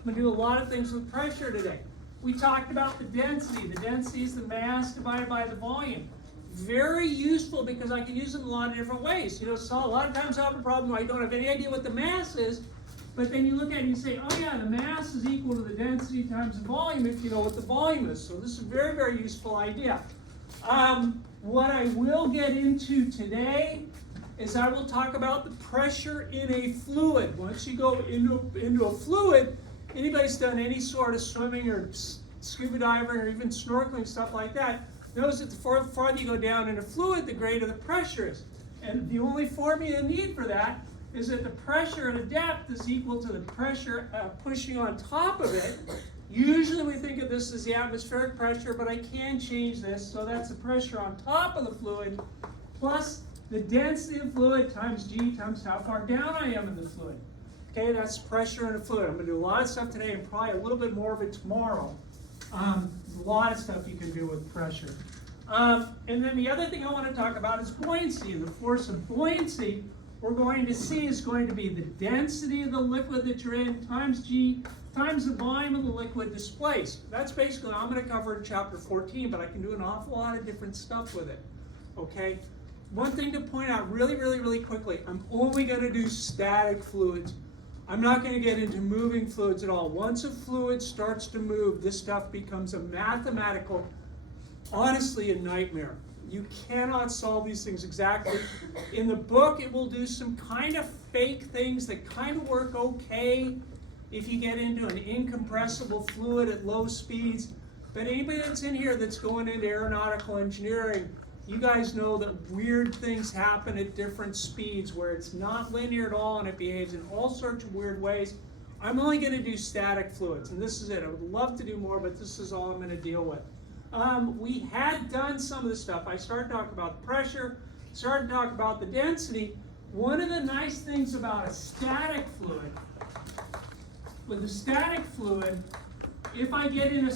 I'm going to do a lot of things with pressure today. We talked about the density. The density is the mass divided by the volume. Very useful because I can use it in a lot of different ways. So a lot of times I have a problem where I don't have any idea what the mass is, but then you look at it and you say, oh yeah, the mass is equal to the density times the volume if you know what the volume is. So this is a very, very useful idea. What I will get into today is I will talk about the pressure in a fluid. Once you go into a fluid, anybody's done any sort of swimming or scuba diving or even snorkeling, stuff like that, knows that the farther you go down in a fluid, the greater the pressure is. And the only formula you need for that is that the pressure at a depth is equal to the pressure pushing on top of it. Usually we think of this as the atmospheric pressure, but I can change this. So that's the pressure on top of the fluid plus the density of fluid times G times how far down I am in the fluid. Okay, that's pressure in a fluid. I'm going to do a lot of stuff today and probably a little bit more of it tomorrow. There's a lot of stuff you can do with pressure. And then the other thing I want to talk about is buoyancy. And the force of buoyancy we're going to see is going to be the density of the liquid that you're in times G times the volume of the liquid displaced. That's basically what I'm going to cover in chapter 14, but I can do an awful lot of different stuff with it. Okay? One thing to point out really, really, really quickly, I'm only going to do static fluids. I'm not going to get into moving fluids at all. Once a fluid starts to move, this stuff becomes a mathematical, honestly, a nightmare. You cannot solve these things exactly. In the book, it will do some kind of fake things that kind of work okay if you get into an incompressible fluid at low speeds. But anybody that's in here that's going into aeronautical engineering, you guys know that weird things happen at different speeds where it's not linear at all and it behaves in all sorts of weird ways. I'm only going to do static fluids, and this is it. I would love to do more, but this is all I'm going to deal with. We had done some of this stuff. I started talking about the pressure, started to talk about the density. One of the nice things about a static fluid, with a static fluid, if I get in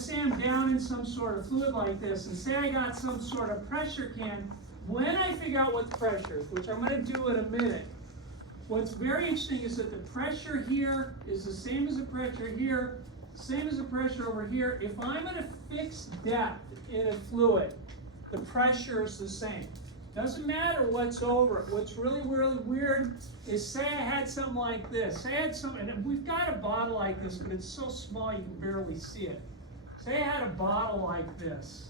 down in some sort of fluid like this, and say I got some sort of pressure can, when I figure out what the pressure is, which I'm going to do in a minute, what's very interesting is that the pressure here is the same as the pressure here, same as the pressure over here. If I'm at a fixed depth in a fluid, the pressure is the same. Doesn't matter what's over it. What's really, really weird is say I had something like this. Say I had something, and we've got a bottle like this, but it's so small you can barely see it. Say I had a bottle like this.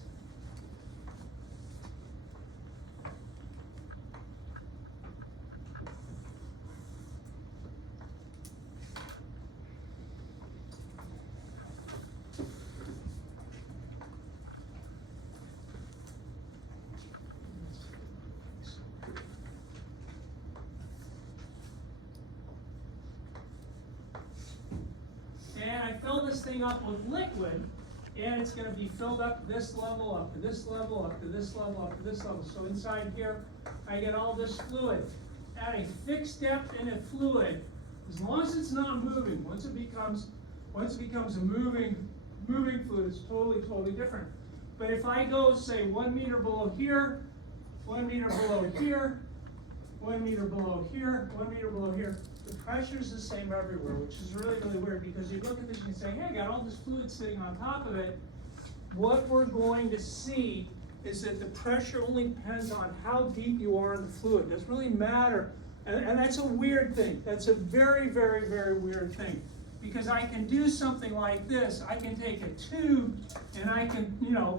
And I fill this thing up with liquid, and it's going to be filled up to this level, up to this level, up to this level, up to this level. So inside here, I get all this fluid. At a fixed depth in a fluid, as long as it's not moving, once it becomes a moving fluid, it's totally different. But if I go, say, 1 meter below here, 1 meter below here, 1 meter below here, 1 meter below here, the pressure is the same everywhere, which is really, really weird because you look at this and you say, hey, I got all this fluid sitting on top of it. What we're going to see is that the pressure only depends on how deep you are in the fluid. It doesn't really matter. And that's a weird thing. That's a very, very, very weird thing. Because I can do something like this. I can take a tube and I can,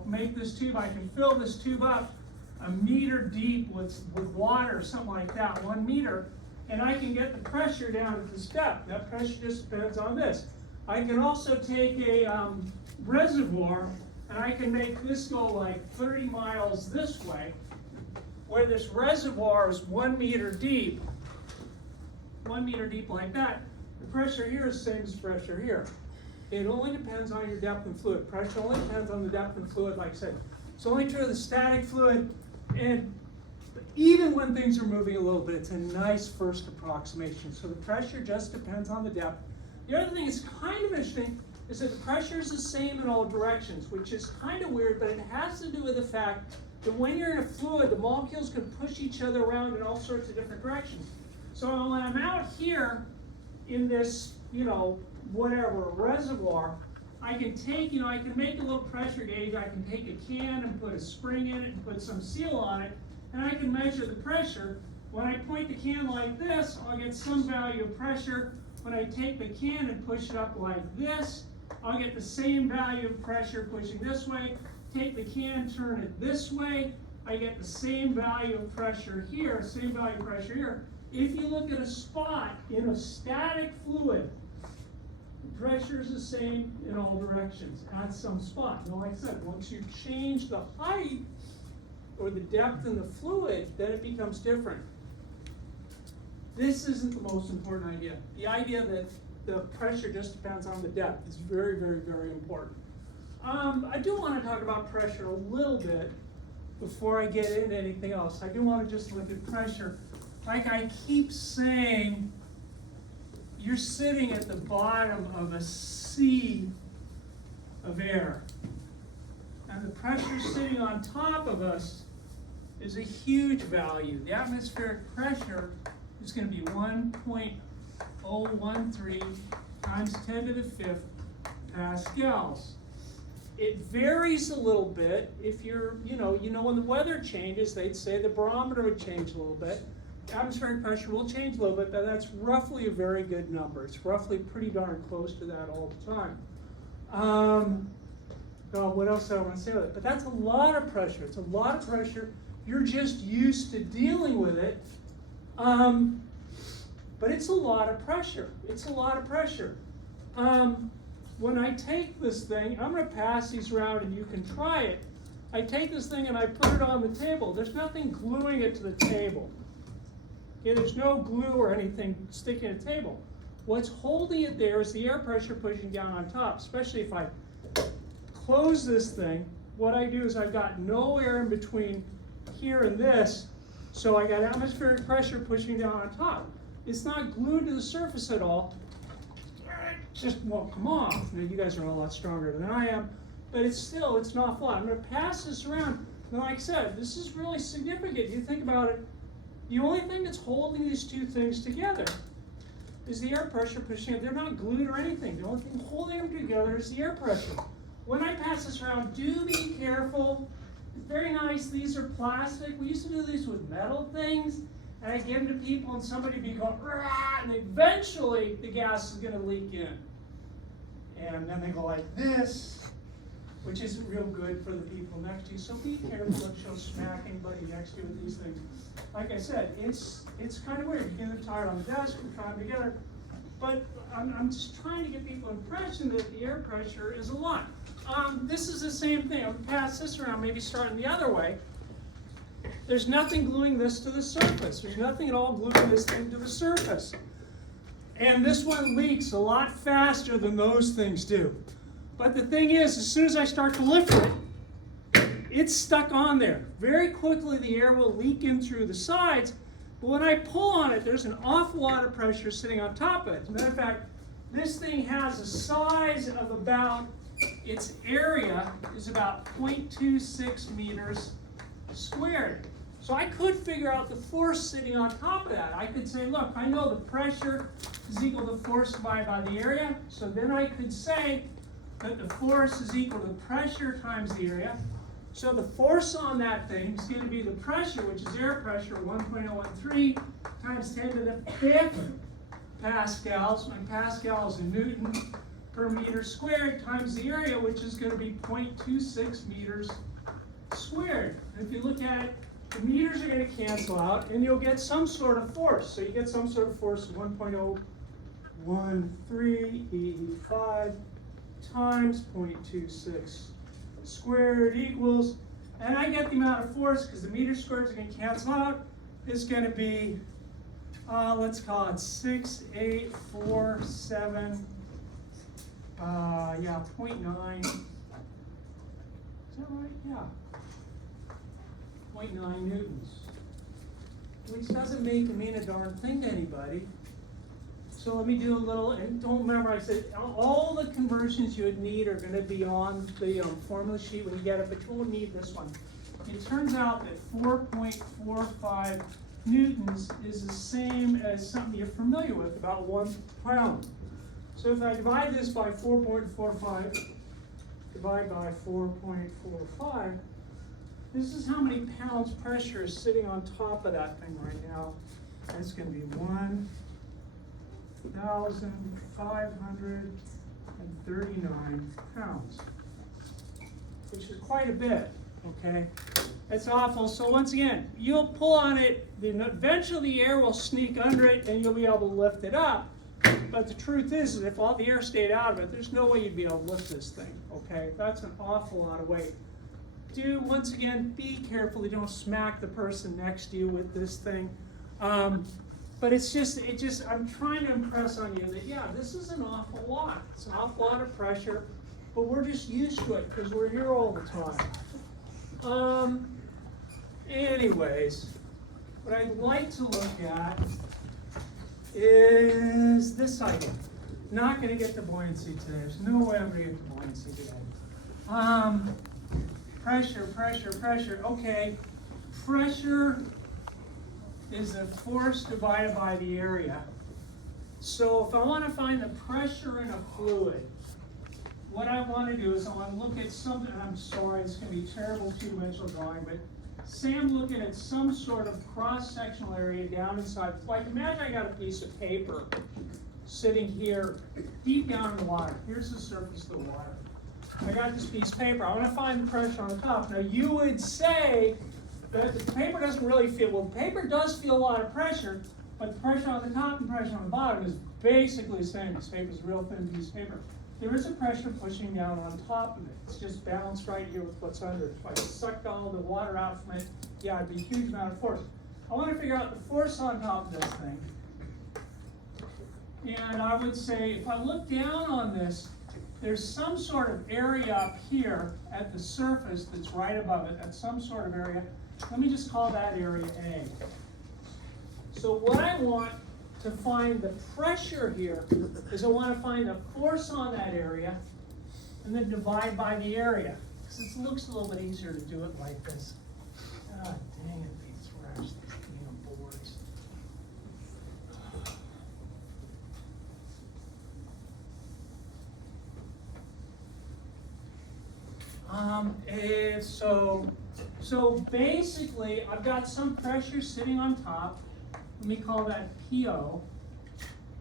make this tube. I can fill this tube up 1 meter deep with water, something like that, 1 meter. And I can get the pressure down at this depth. That pressure just depends on this. I can also take a reservoir and I can make this go like 30 miles this way, where this reservoir is 1 meter deep. 1 meter deep like that. The pressure here is the same as pressure here. It only depends on your depth in fluid. Pressure only depends on the depth in fluid, like I said. It's only true of the static fluid, and even when things are moving a little bit, it's a nice first approximation. So the pressure just depends on the depth. The other thing that's kind of interesting is that the pressure is the same in all directions, which is kind of weird, but it has to do with the fact that when you're in a fluid, the molecules can push each other around in all sorts of different directions. So when I'm out here in this, whatever, a reservoir, I can take, I can make a little pressure gauge, I can take a can and put a spring in it and put some seal on it, and I can measure the pressure. When I point the can like this, I'll get some value of pressure. When I take the can and push it up like this, I'll get the same value of pressure pushing this way. Take the can, turn it this way, I get the same value of pressure here, same value of pressure here. If you look at a spot in a static fluid, the pressure is the same in all directions at some spot. And like I said, once you change the height or the depth in the fluid, then it becomes different. This isn't the most important idea. The idea that the pressure just depends on the depth is very, very, very important. I do want to talk about pressure a little bit before I get into anything else. I do want to just look at pressure. Like I keep saying, you're sitting at the bottom of a sea of air. And the pressure sitting on top of us is a huge value. The atmospheric pressure is going to be 1.013 times 10 to the 5th pascals. It varies a little bit. If you're, when the weather changes, they'd say the barometer would change a little bit. Atmospheric pressure will change a little bit, but that's roughly a very good number. It's roughly pretty darn close to that all the time. What else do I want to say about it? But that's a lot of pressure. It's a lot of pressure. You're just used to dealing with it. But it's a lot of pressure. It's a lot of pressure. When I take this thing, I'm going to pass these around and you can try it. I take this thing and I put it on the table. There's nothing gluing it to the table. Okay, there's no glue or anything sticking to the table. What's holding it there is the air pressure pushing down on top, especially if I close this thing. What I do is I've got no air in between here and this, so I got atmospheric pressure pushing down on top. It's not glued to the surface at all. It just won't come off. Now, you guys are a lot stronger than I am, but it's not flat. I'm going to pass this around. And like I said, this is really significant. You think about it, the only thing that's holding these two things together is the air pressure pushing it. They're not glued or anything. The only thing holding them together is the air pressure. When I pass this around, do be careful. It's very nice. These are plastic. We used to do these with metal things. And I give them to people and somebody would be going, rah, and eventually the gas is going to leak in. And then they go like this, which isn't real good for the people next to you. So be careful, don't you smack anybody next to you with these things. Like I said, it's kind of weird. You get them tired on the desk, we try them together. But I'm just trying to give people an impression that the air pressure is a lot. This is the same thing. I'm going to pass this around, maybe starting the other way. There's nothing gluing this to the surface. There's nothing at all gluing this thing to the surface. And this one leaks a lot faster than those things do. But the thing is, as soon as I start to lift it, it's stuck on there. Very quickly the air will leak in through the sides, but when I pull on it, there's an awful lot of pressure sitting on top of it. As a matter of fact, this thing has a size of about, its area is about 0.26 meters squared. So I could figure out the force sitting on top of that. I could say, look, I know the pressure is equal to the force divided by the area. So then I could say that the force is equal to the pressure times the area. So the force on that thing is going to be the pressure, which is air pressure, 1.013 times 10 to the 5th pascals. And pascals in Newton per meter squared times the area, which is going to be 0.26 meters squared. And if you look at it, the meters are going to cancel out, and you'll get some sort of force. So you get some sort of force of 1.01385 times 0.26 squared equals, and I get the amount of force because the meter squared is going to cancel out. Is going to be, let's call it 6847, 0.9. Is that right? Yeah. 0.9 newtons, which doesn't mean a darn thing to anybody. So let me do a little, and don't remember I said all the conversions you would need are going to be on the formula sheet when you get it, but you won't need this one. It turns out that 4.45 newtons is the same as something you're familiar with, about 1 pound. So So if I divide this by 4.45, divide by 4.45, this is how many pounds pressure is sitting on top of that thing right now. It's going to be 1,539 pounds, which is quite a bit, okay? It's awful. So once again, you'll pull on it, then eventually the air will sneak under it and you'll be able to lift it up. But the truth is if all the air stayed out of it, there's no way you'd be able to lift this thing, okay? That's an awful lot of weight. Once again, be careful you don't smack the person next to you with this thing. But I'm trying to impress on you that, yeah, this is an awful lot. It's an awful lot of pressure, but we're just used to it because we're here all the time. Anyways, what I'd like to look at is this item. Not going to get to buoyancy today. There's no way I'm going to get to buoyancy today. Pressure. Okay, pressure is the force divided by the area. So if I want to find the pressure in a fluid, what I want to do is I want to look at something, and I'm sorry, it's going to be terrible two-dimensional drawing, but say I'm looking at some sort of cross-sectional area down inside. Like imagine I got a piece of paper sitting here deep down in the water. Here's the surface of the water. I got this piece of paper. I want to find the pressure on the top. Now you would say that the paper doesn't really feel, well, the paper does feel a lot of pressure, but the pressure on the top and pressure on the bottom is basically the same. This paper is a real thin piece of paper. There is a pressure pushing down on top of it. It's just balanced right here with what's under it. If I sucked all the water out from it, yeah, it'd be a huge amount of force. I want to figure out the force on top of this thing. And I would say, if I look down on this, there's some sort of area up here at the surface that's right above it, at some sort of area. Let me just call that area A. So what I want to find the pressure here is I want to find the force on that area and then divide by the area. Because it looks a little bit easier to do it like this. God dang it, these thrash, these damn boards. So basically, I've got some pressure sitting on top. Let me call that PO.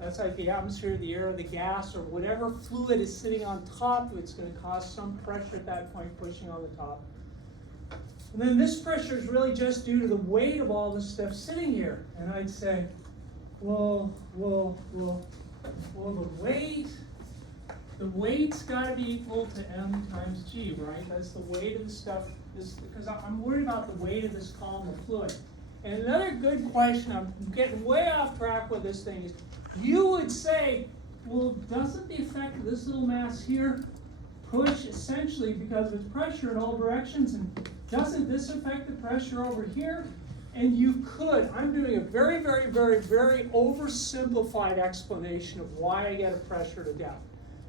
That's like the atmosphere, the air, the gas, or whatever fluid is sitting on top of it's going to cause some pressure at that point pushing on the top. And then this pressure is really just due to the weight of all this stuff sitting here. And I'd say, well, the weight's got to be equal to M times G, right? That's the weight of the stuff, because I'm worried about the weight of this column of fluid. And another good question, I'm getting way off track with this thing, is you would say, well, doesn't the effect of this little mass here push essentially because of its pressure in all directions, and doesn't this affect the pressure over here? And you could, I'm doing a very oversimplified explanation of why I get a pressure to depth.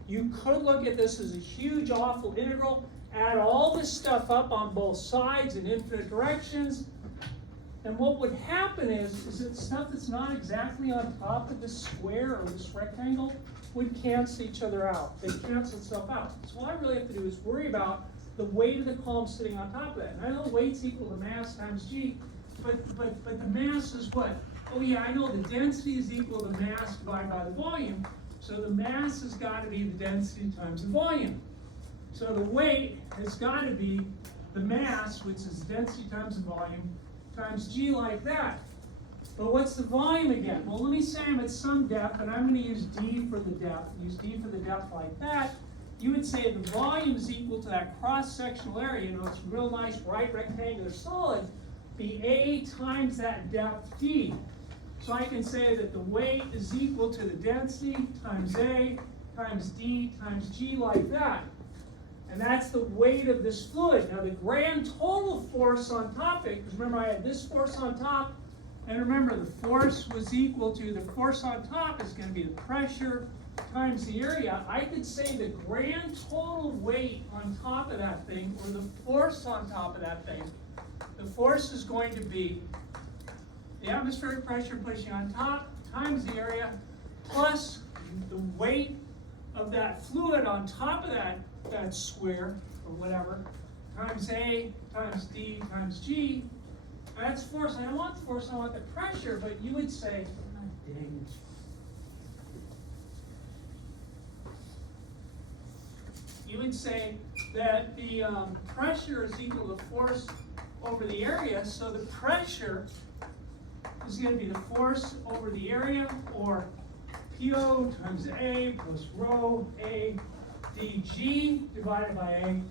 You could look at this as a huge, awful integral, add all this stuff up on both sides in infinite directions, and what would happen is that stuff that's not exactly on top of this square or this rectangle would cancel each other out. They cancel itself out. So all I really have to do is worry about the weight of the column sitting on top of that. And I know weight's equal to mass times G, but the mass is what? Oh yeah, I know the density is equal to mass divided by the volume. So the mass has got to be the density times the volume. So the weight has got to be the mass, which is density times the volume, times G like that. But what's the volume again? Well, let me say I'm at some depth, and I'm going to use D for the depth. Use D for the depth like that. You would say the volume is equal to that cross-sectional area. You know, it's a real nice right rectangular solid. Be A times that depth D. So I can say that the weight is equal to the density times A times D times G like that. And that's the weight of this fluid. Now the grand total force on top of it, because remember I had this force on top, and remember the force was equal to, the force on top is going to be the pressure times the area. I could say the grand total weight on top of that thing, or the force on top of that thing, the force is going to be the atmospheric pressure pushing on top times the area plus the weight of that fluid on top of that square, or whatever, times A times D times G, that's force. I don't want the force, I want the pressure, but you would say, oh, dang. You would say that the pressure is equal to force over the area, so the pressure is going to be the force over the area, or PO times A plus rho A dG divided by A.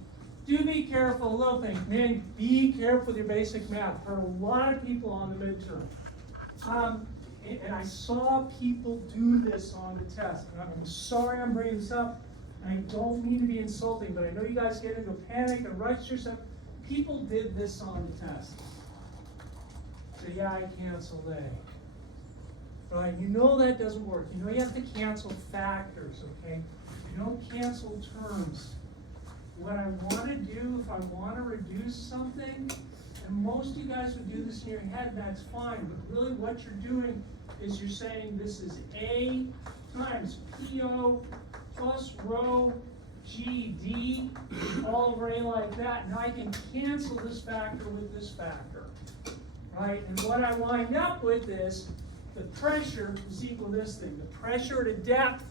Do be careful, little thing. Man, be careful with your basic math. There are a lot of people on the midterm. And I saw people do this on the test. And I'm sorry I'm bringing this up. I don't mean to be insulting, but I know you guys get into a panic and rush yourself. People did this on the test. So yeah, I cancel A. Right? You know that doesn't work. You know you have to cancel factors, okay? You don't cancel terms. What I want to do, if I want to reduce something, and most of you guys would do this in your head, that's fine, but really what you're doing is you're saying this is A times PO plus rho GD all over A like that, and I can cancel this factor with this factor, right? And what I wind up with is the pressure is equal to this thing. The pressure at a depth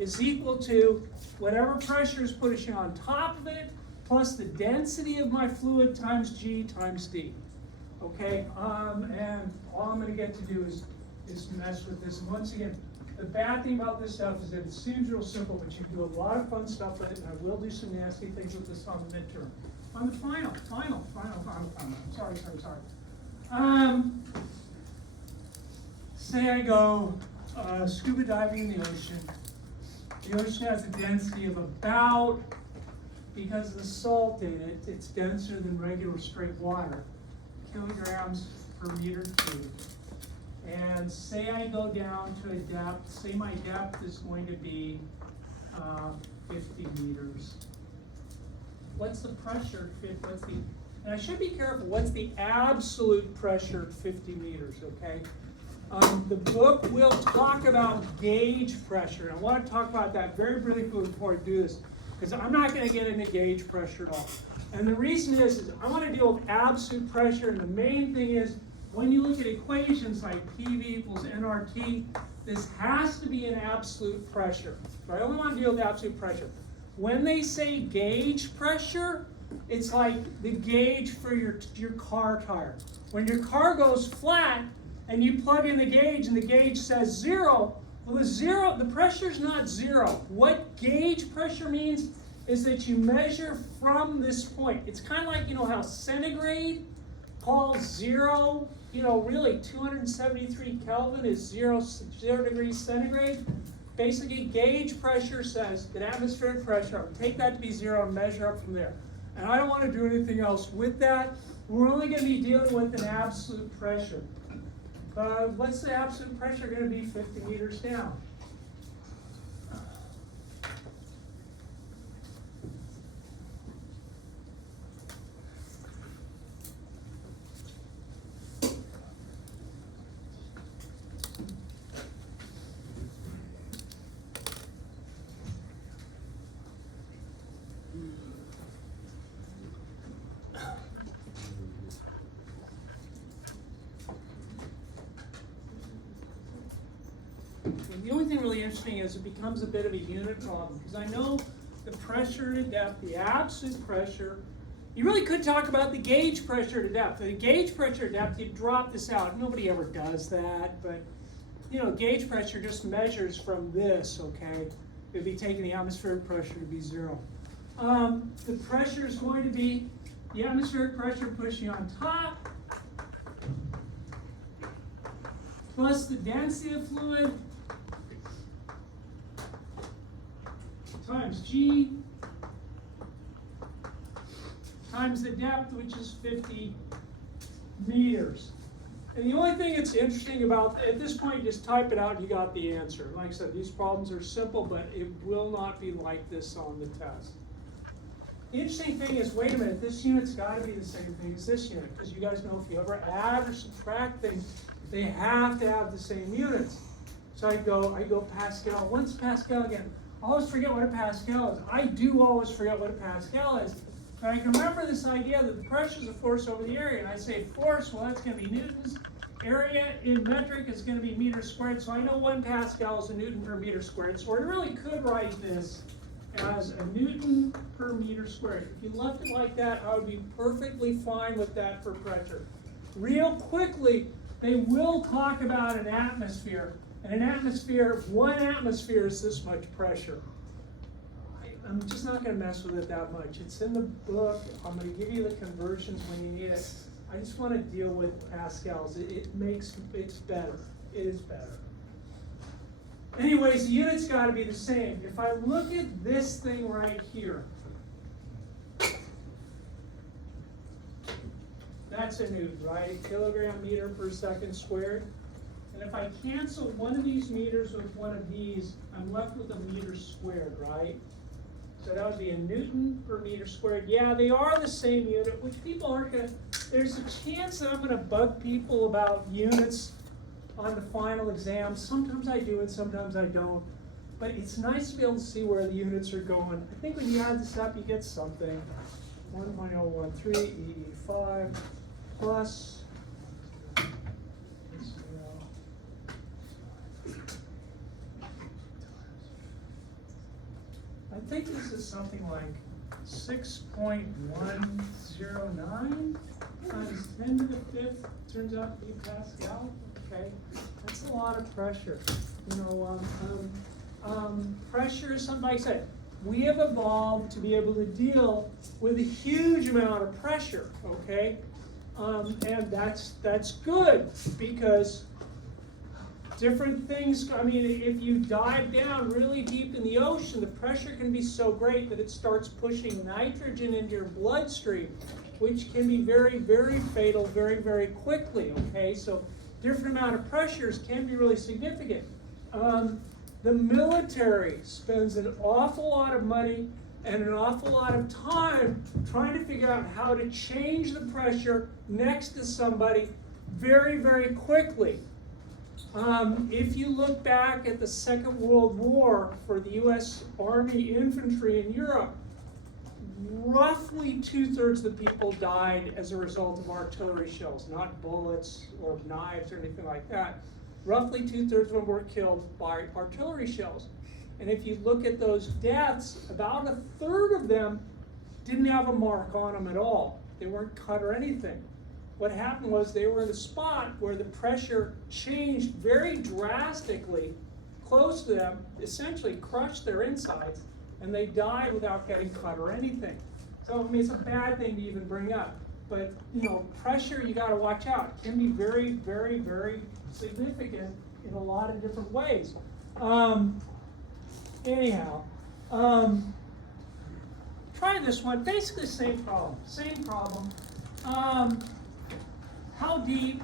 is equal to whatever pressure is pushing on top of it plus the density of my fluid times G times D. Okay, and all I'm going to get to do is mess with this. And once again, the bad thing about this stuff is that it seems real simple, but you can do a lot of fun stuff with it, and I will do some nasty things with this on the midterm. On the final. I'm sorry. Say I go scuba diving in the ocean. The ocean has a density of about, because of the salt in it, it's denser than regular straight water, kilograms per meter cubed. And say I go down to a depth, say my depth is going to be 50 meters. What's the pressure? And I should be careful, what's the absolute pressure at 50 meters, okay? The book will talk about gauge pressure. I want to talk about that very briefly before I do this, because I'm not going to get into gauge pressure at all. And the reason is I want to deal with absolute pressure, and the main thing is when you look at equations like PV equals nRT, this has to be an absolute pressure. So I only want to deal with absolute pressure. When they say gauge pressure, it's like the gauge for your car tire. When your car goes flat, and you plug in the gauge and the gauge says 0, well the pressure's not 0. What gauge pressure means is that you measure from this point. It's kind of like, you know how centigrade calls 0, really 273 Kelvin is 0 degrees centigrade. Basically gauge pressure says that atmospheric pressure, I'll take that to be 0 and measure up from there. And I don't want to do anything else with that. We're only going to be dealing with an absolute pressure. What's the absolute pressure going to be 50 meters down? The only thing really interesting is it becomes a bit of a unit problem, because I know the pressure to depth, the absolute pressure, you really could talk about the gauge pressure to depth. The gauge pressure to depth, you drop this out. Nobody ever does that, but gauge pressure just measures from this, okay? It would be taking the atmospheric pressure to be 0. The pressure is going to be the atmospheric pressure pushing on top plus the density of fluid times G times the depth, which is 50 meters. And the only thing that's interesting about, at this point, you just type it out and you got the answer. Like I said, these problems are simple, but it will not be like this on the test. The interesting thing is, wait a minute, this unit's got to be the same thing as this unit, because you guys know if you ever add or subtract things, they have to have the same units. So I go Pascal. What's Pascal again? always forget what a Pascal is. I do always forget what a Pascal is. But I can remember this idea that the pressure is a force over the area. And I say force, well, that's going to be newtons. Area in metric is going to be meters squared. So I know 1 Pascal is a Newton per meter squared. So I really could write this as a Newton per meter squared. If you left it like that, I would be perfectly fine with that for pressure. Real quickly, they will talk about an atmosphere. And an atmosphere, 1 atmosphere is this much pressure. I'm just not going to mess with it that much. It's in the book. I'm going to give you the conversions when you need it. I just want to deal with Pascals. It's better. It is better. Anyways, the unit's got to be the same. If I look at this thing right here, that's a Newton, right? Kilogram meter per second squared. And if I cancel one of these meters with one of these, I'm left with a meter squared, right? So that would be a Newton per meter squared. Yeah, they are the same unit, which people aren't going to, there's a chance that I'm going to bug people about units on the final exam. Sometimes I do and sometimes I don't. But it's nice to be able to see where the units are going. I think when you add this up, you get something. 1.013 EE5 plus, I think this is something like 6.109 times 10 to the 5th turns out to be Pascal. Okay, that's a lot of pressure. You know, pressure is something like I said. We have evolved to be able to deal with a huge amount of pressure. Okay, and that's good because different things, I mean, if you dive down really deep in the ocean, the pressure can be so great that it starts pushing nitrogen into your bloodstream, which can be very, very fatal very, very quickly, okay? So different amount of pressures can be really significant. The military spends an awful lot of money and an awful lot of time trying to figure out how to change the pressure next to somebody very, very quickly. If you look back at the Second World War for the U.S. Army infantry in Europe, roughly 2/3 of the people died as a result of artillery shells, not bullets or knives or anything like that. Roughly 2/3 of them were killed by artillery shells. And if you look at those deaths, about 1/3 of them didn't have a mark on them at all. They weren't cut or anything. What happened was they were in a spot where the pressure changed very drastically close to them, essentially crushed their insides, and they died without getting cut or anything. So, I mean, it's a bad thing to even bring up. But, you know, pressure, you got to watch out. It can be very, very, very significant in a lot of different ways. Try this one. Basically, same problem. Same problem. How deep,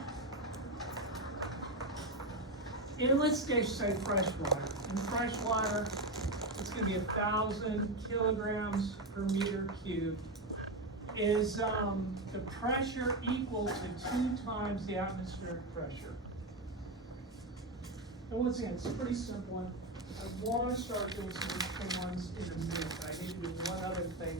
and let's just say fresh water. In fresh water, it's going to be 1,000 kilograms per meter cubed. Is the pressure equal to 2 times the atmospheric pressure? And once again, it's a pretty simple one. I want to start doing some interesting ones in a minute, but I need to do one other thing.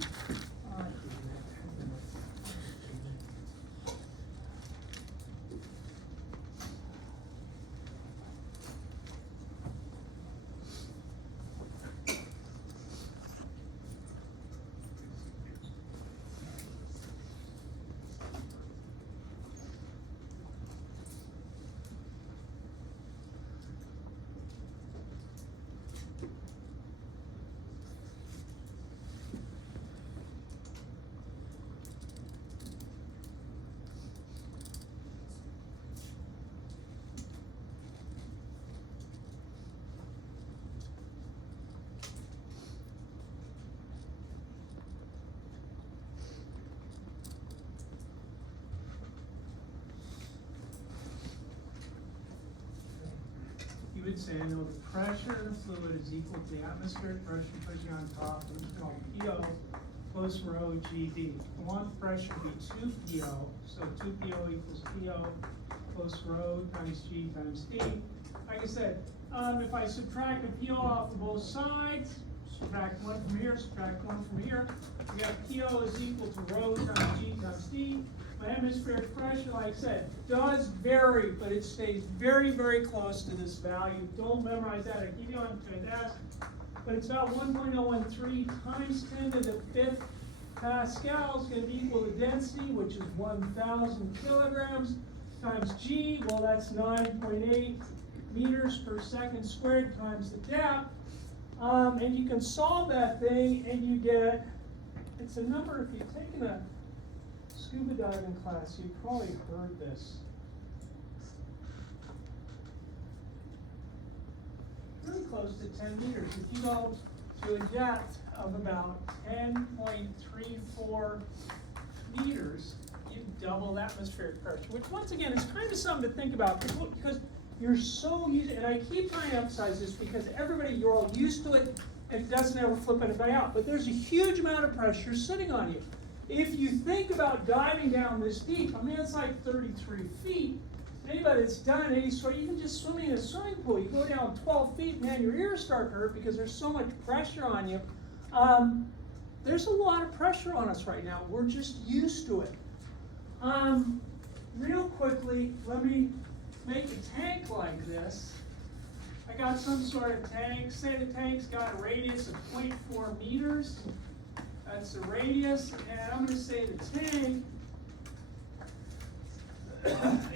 You would say, I know the pressure of the fluid is equal to the atmospheric pressure pushing on top, which is called PO plus rho GD. I want the pressure to be 2 PO, so 2 PO equals PO plus rho times G times D. Like I said, if I subtract the PO off of both sides, subtract one from here, subtract one from here, we got PO is equal to rho times G times D. My atmospheric pressure, like I said, does vary, but it stays very, very close to this value. Don't memorize that. I keep you on fantastic. But it's about 1.013 times 10 to the 5th Pascal is going to be equal to density, which is 1,000 kilograms, times G. Well, that's 9.8 meters per second squared times the depth. And you can solve that thing, and you get, it's a number, if you've taken a scuba diving class, you've probably heard this. Really close to 10 meters. If you go to a depth of about 10.34 meters, you double atmospheric pressure, which once again is kind of something to think about because you're so used, and I keep trying to emphasize this because everybody, you're all used to it and it doesn't ever flip anybody out, but there's a huge amount of pressure sitting on you. If you think about diving down this deep, I mean, it's like 33 feet. Anybody that's done any sort, even just swimming in a swimming pool, you go down 12 feet, man, your ears start to hurt because there's so much pressure on you. There's a lot of pressure on us right now. We're just used to it. Real quickly, let me make a tank like this. I got some sort of tank. Say the tank's got a radius of 0.4 meters. That's the radius, and I'm going to say the tank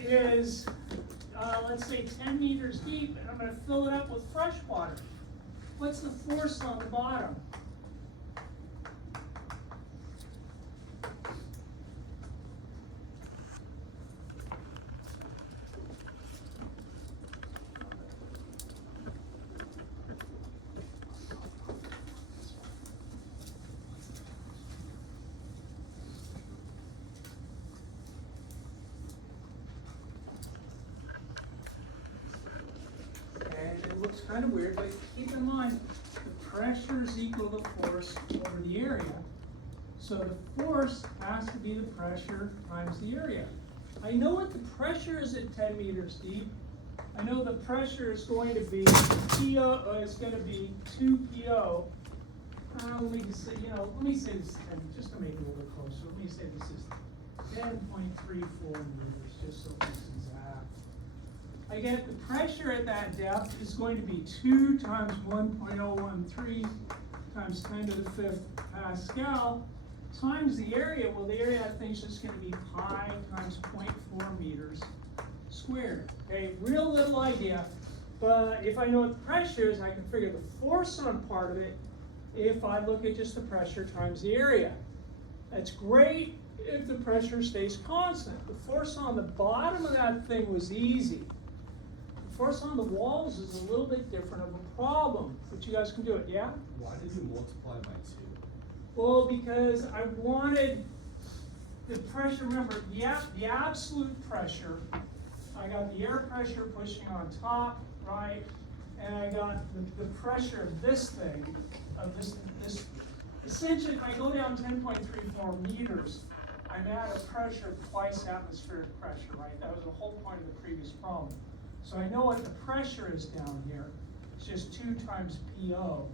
is, let's say 10 meters deep, and I'm going to fill it up with fresh water. What's the force on the bottom? Looks kind of weird, but keep in mind the pressure is equal to the force over the area. So the force has to be the pressure times the area. I know what the pressure is at 10 meters deep. I know the pressure is going to be PO is going to be 2 PO. Let me just say, let me say this is 10, just to make it a little bit closer. Let me say this is 10.34 meters, just so this is exact. I get the pressure at that depth is going to be 2 times 1.013 times 10 to the 5th Pascal times the area. Well, the area I think is just going to be pi times 0.4 meters squared. Okay, real little idea, but if I know what the pressure is, I can figure the force on part of it if I look at just the pressure times the area. That's great if the pressure stays constant. The force on the bottom of that thing was easy. Force on the walls is a little bit different of a problem, but you guys can do it, yeah? Why did you multiply by 2? Well, because I wanted the pressure, remember, the absolute pressure, I got the air pressure pushing on top, right? And I got the pressure of this thing, of this, essentially, if I go down 10.34 meters, I'm at a pressure of twice atmospheric pressure, right? That was the whole point of the previous problem. So I know what the pressure is down here. It's just 2 times PO.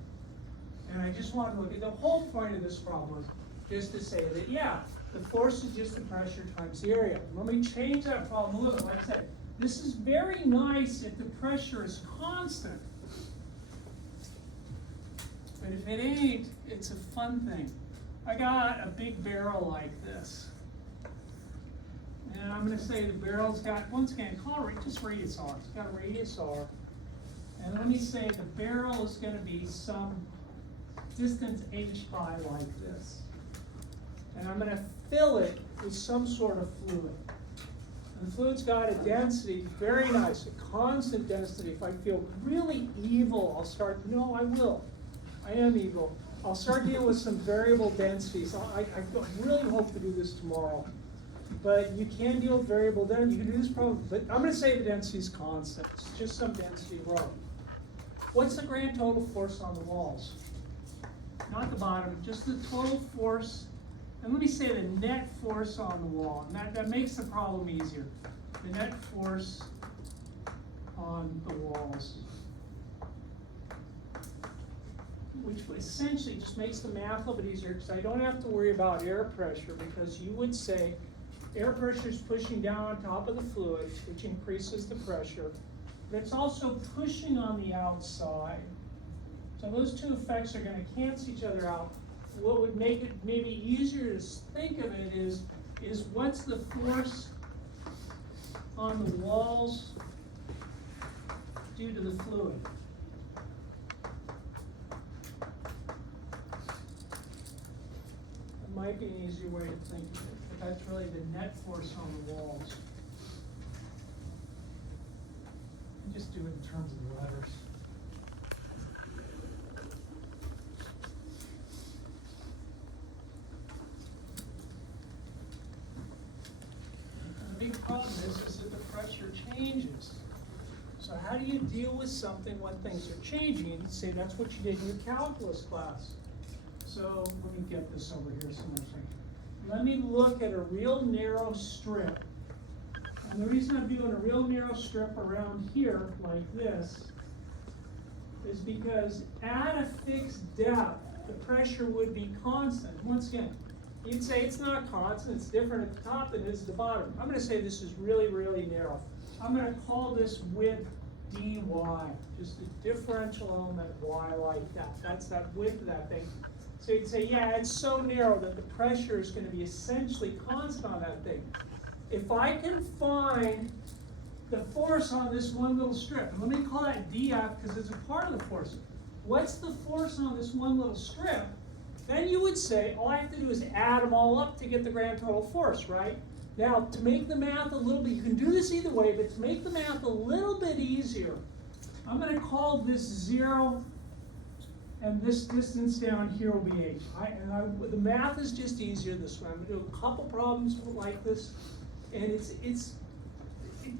And I just want to look at the whole point of this problem, just to say that, yeah, the force is just the pressure times the area. Let me change that problem a little bit. Like I said, this is very nice if the pressure is constant. But if it ain't, it's a fun thing. I got a big barrel like this. And I'm going to say the barrel's got, once again, call it just radius R. It's got a radius R. And let me say the barrel is going to be some distance h by like this. And I'm going to fill it with some sort of fluid. And the fluid's got a density, very nice, a constant density. If I feel really evil, I'll start, no, I will. I am evil. I'll start dealing with some variable densities. I really hope to do this tomorrow. But you can deal with variable density. You can do this problem, but I'm going to say the density is constant. It's just some density rho. What's the grand total force on the walls? Not the bottom, just the total force. And let me say the net force on the wall. And that makes the problem easier. The net force on the walls. which essentially just makes the math a little bit easier, because I don't have to worry about air pressure, because you would say air pressure is pushing down on top of the fluid, which increases the pressure, but it's also pushing on the outside. So those two effects are going to cancel each other out. What would make it maybe easier to think of it is what's the force on the walls due to the fluid? It might be an easier way to think of it, but that's really the net force on the walls. And just do it in terms of the letters. The big problem is that the pressure changes. So how do you deal with something when things are changing? You say that's what you did in your calculus class. So let me get this over here somewhere. Let me look at a real narrow strip. And the reason I'm doing a real narrow strip around here like this is because at a fixed depth, the pressure would be constant. Once again, you'd say it's not constant, it's different at the top than it is at the bottom. I'm going to say this is really, really narrow. I'm going to call this width dy, just the differential element of y like that. That's that width of that thing. So you'd say, yeah, it's so narrow that the pressure is going to be essentially constant on that thing. If I can find the force on this one little strip, and let me call that dF because it's a part of the force. What's the force on this one little strip? Then you would say, all I have to do is add them all up to get the grand total force, right? Now, to make the math a little bit, you can do this either way, but to make the math a little bit easier, I'm going to call this 0, and this distance down here will be h. The math is just easier this way. I'm going to do a couple problems like this, and it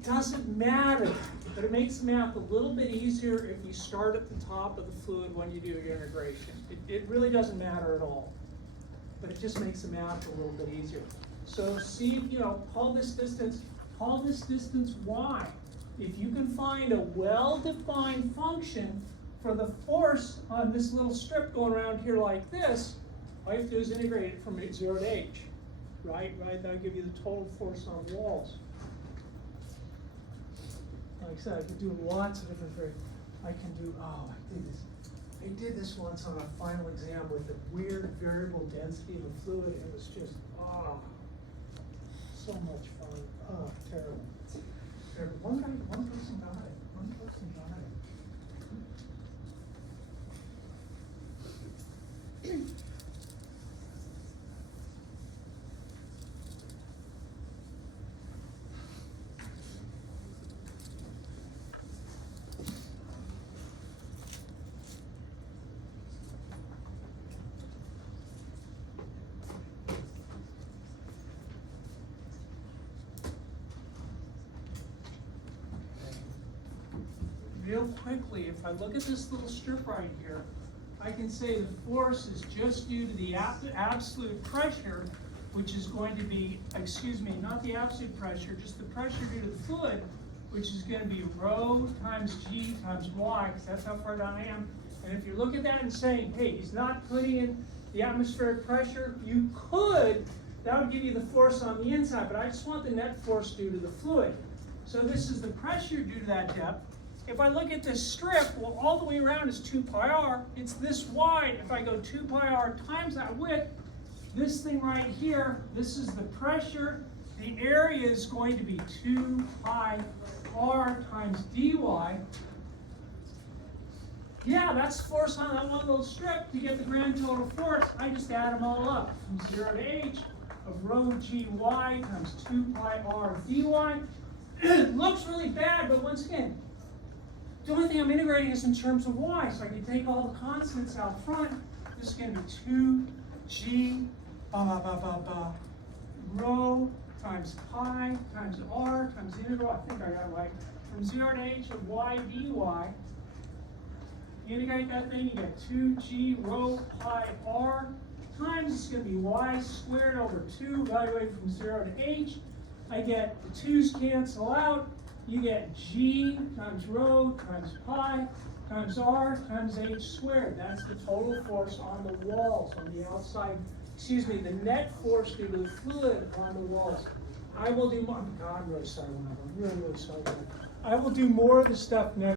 doesn't matter, but it makes the math a little bit easier if you start at the top of the fluid when you do your integration. It really doesn't matter at all, but it just makes the math a little bit easier. So see, call this distance y. If you can find a well-defined function for the force on this little strip going around here like this, all you have to do is integrate it from 0 to h, right? That'll give you the total force on walls. Like I said, I can do lots of different variables. I did this once on a final exam with the weird variable density of a fluid. It was just, so much fun. Oh, terrible. Terrible. One person got it. One person got it. Real quickly, if I look at this little strip right here, I can say the force is just due to the absolute pressure, which is going to be, not the absolute pressure, just the pressure due to the fluid, which is going to be rho times g times y, because that's how far down I am. And if you look at that and saying, hey, he's not putting in the atmospheric pressure, that would give you the force on the inside, but I just want the net force due to the fluid. So this is the pressure due to that depth. If I look at this strip, well, all the way around is 2 pi r. It's this wide. If I go 2 pi r times that width, this thing right here, this is the pressure. The area is going to be 2 pi r times dy. Yeah, that's force on that one little strip. To get the grand total force, I just add them all up. From 0 to h of rho gy times 2 pi r dy. It looks really bad, but once again, the only thing I'm integrating is in terms of y, so I can take all the constants out front. This is going to be 2g rho times pi times r times the integral, I think I got it right, from 0 to h of y dy. You integrate that thing, you get 2g rho pi r times, it's going to be y squared over 2, evaluated from 0 to h. I get the 2's cancel out. You get g times rho times pi times R times H squared. That's the total force on the walls, on the outside, the net force due to the fluid on the walls. I will do more, God, I'm really sorry, I'm really sorry. I will do more of the stuff next.